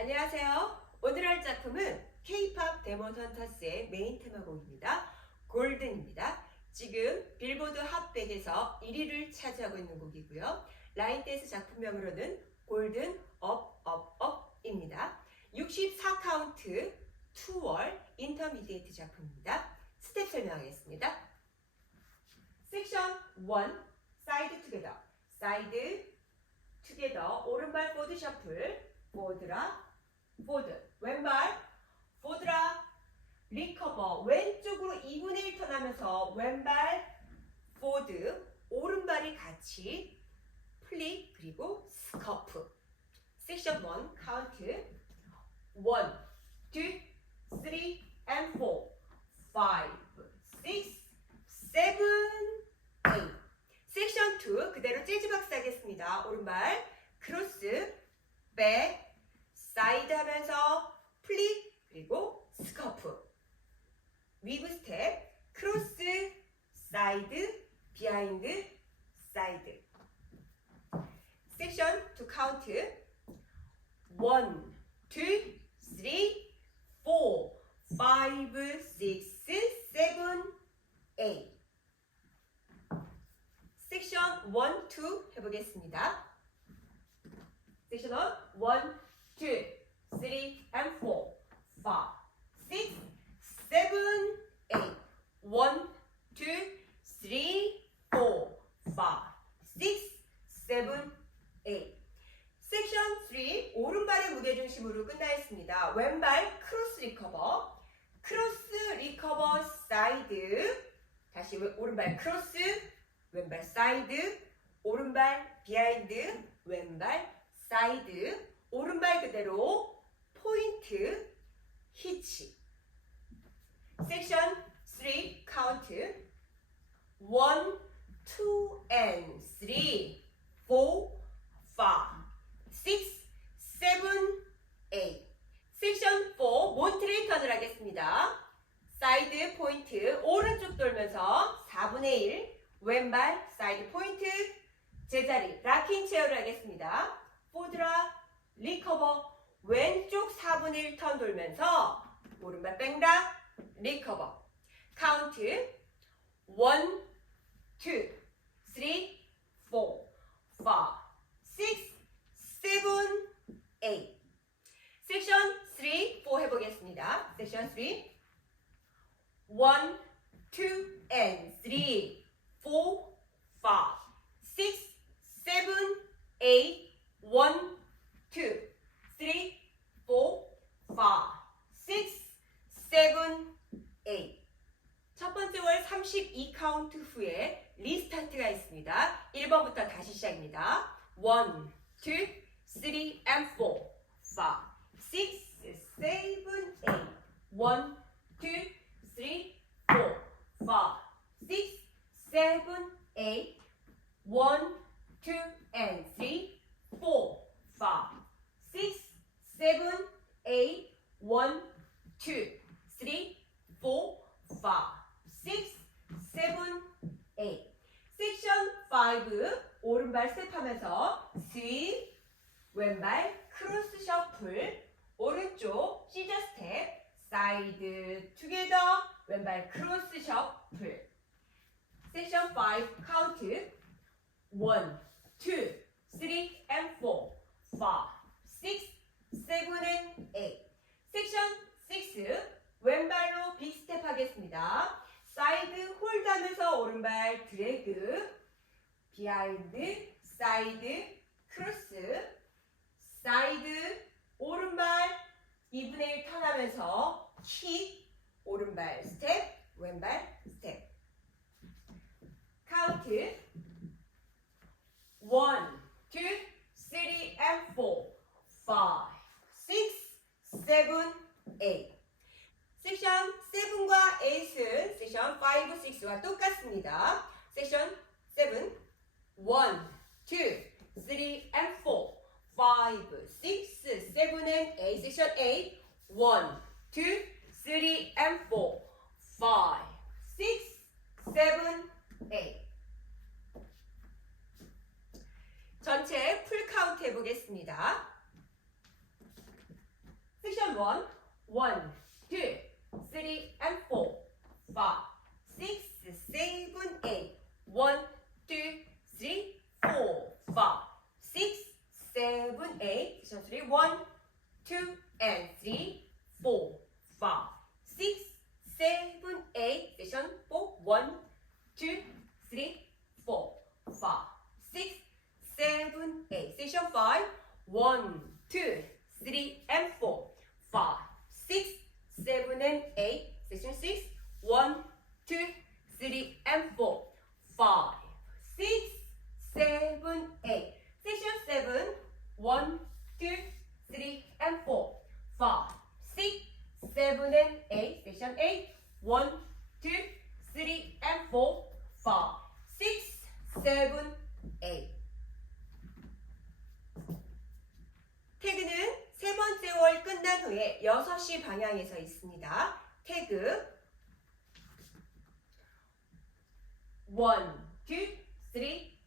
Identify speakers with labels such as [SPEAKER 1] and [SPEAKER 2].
[SPEAKER 1] 안녕하세요. 오늘 할 작품은 K-팝 데몬 헌터스의 메인 테마곡입니다. 골든입니다. 지금 빌보드 핫백에서 1위를 차지하고 있는 곡이고요. 라인 댄스 작품명으로는 골든 업업 업입니다. 64카운트 2월 인터미디에이트 작품입니다. 스텝 설명하겠습니다. 섹션 1 사이드 투게더 사이드 투게더 오른발 포드 셔플 포드라 포드. 왼발. 포드라. 리커버. 왼쪽으로 2분의 1 턴하면서 왼발 포드. 오른발이 같이 플립 그리고 스커프. 섹션 1 카운트 1 2 3 and 4 5 6 7 8 섹션 2 그대로 재즈 박스 하겠습니다. 오른발 크로스 백 사이드 하면서 플립 그리고 스커프 위브 스텝 크로스 사이드 비하인드 사이드. 섹션 2 카운트. 1 2 3 4 5 6 7 8 섹션 1, 2 해보겠습니다. 섹션 1, 1, 2, 3, and 4, 5, 6, 7, 8. 1, 2, 3, 4, 5, 6, 7, 8. 섹션 3, 오른발의 무게 중심으로 끝나있습니다. 왼발 크로스 리커버, 크로스 리커버 사이드, 다시 오른발 크로스, 왼발 사이드, 오른발 비하인드, 왼발 사이드, 오른발 그대로 포인트, 히치. 섹션 3 카운트 1, 2 and 3, 4, 5, 6, 7, 8. 섹션 4 턴을 하겠습니다. 사이드 포인트 오른쪽 돌면서 4분의 1 왼발 사이드 포인트 제자리 락킹 체어를 하겠습니다. 포드라 리커버 왼쪽 4분의 1 턴 돌면서 오른발 뺑락 리커버 카운트 1, 2, 3, 4, 5, 6, 7, 8 섹션 3, 4 3 1, 2 and 3 four, five, six, seven, eight, one, two, three, four, five, six, seven, eight. 첫 번째 월 32 카운트 후에 리스타트가 있습니다. 1번부터 다시 시작입니다. 1, 2, 3, and 4, 5, 6, 7, 8. 1, 2, 3, 4, 5, 6, seven, eight, one, two, and three, four, five, six, seven, eight, one, two, three, four, five, six, seven, eight. 섹션 5 오른발 스텝하면서 스윗 왼발 크로스 셔플 오른쪽 시저 스텝 사이드 투게더 왼발 크로스 셔플 섹션 5 카운트 1, 2, 3 and 4 5, 6, 7 and 8 섹션 6 왼발로 빅스텝 하겠습니다. 사이드 홀드 하면서 오른발 드래그 비하인드 사이드 크로스 사이드 오른발 2분의 1 턴하면서 킥 오른발 스텝 왼발 스텝. 카운트. 1, 2, 3 and 4 5, 6, 7, 8 섹션 7과 8은 섹션 5, 6와 똑같습니다. 섹션 7 1, 2, 3 and 4 5, 6, 7 and 8 섹션 8 1, 2, 3 and 4 5, 6, 7, 8 전체 풀 카운트 해보겠습니다. Question 1. 1, 2, 3 and 4, 5, 6, 7, 8. 1, 2, 3, 4, 5, 6, 7, 8. Question 3. 1, 2 and 3, 4, 5, 6, 7, 8. Question 4. 1, 2, 3, 4, 5, 6, 7, 8. Section 5. 1, 2, 3, and 4. Seven, and eight. Section six. One, two, three, and four, five, six, seven, eight. Section seven. One, two, three, and four, five, six, seven, and eight. Section eight. One, two, three, and four, five, six, seven, eight. 태그는 세 번째 월 끝난 후에 6시 방향에서 있습니다. 태그 1, 2, 3,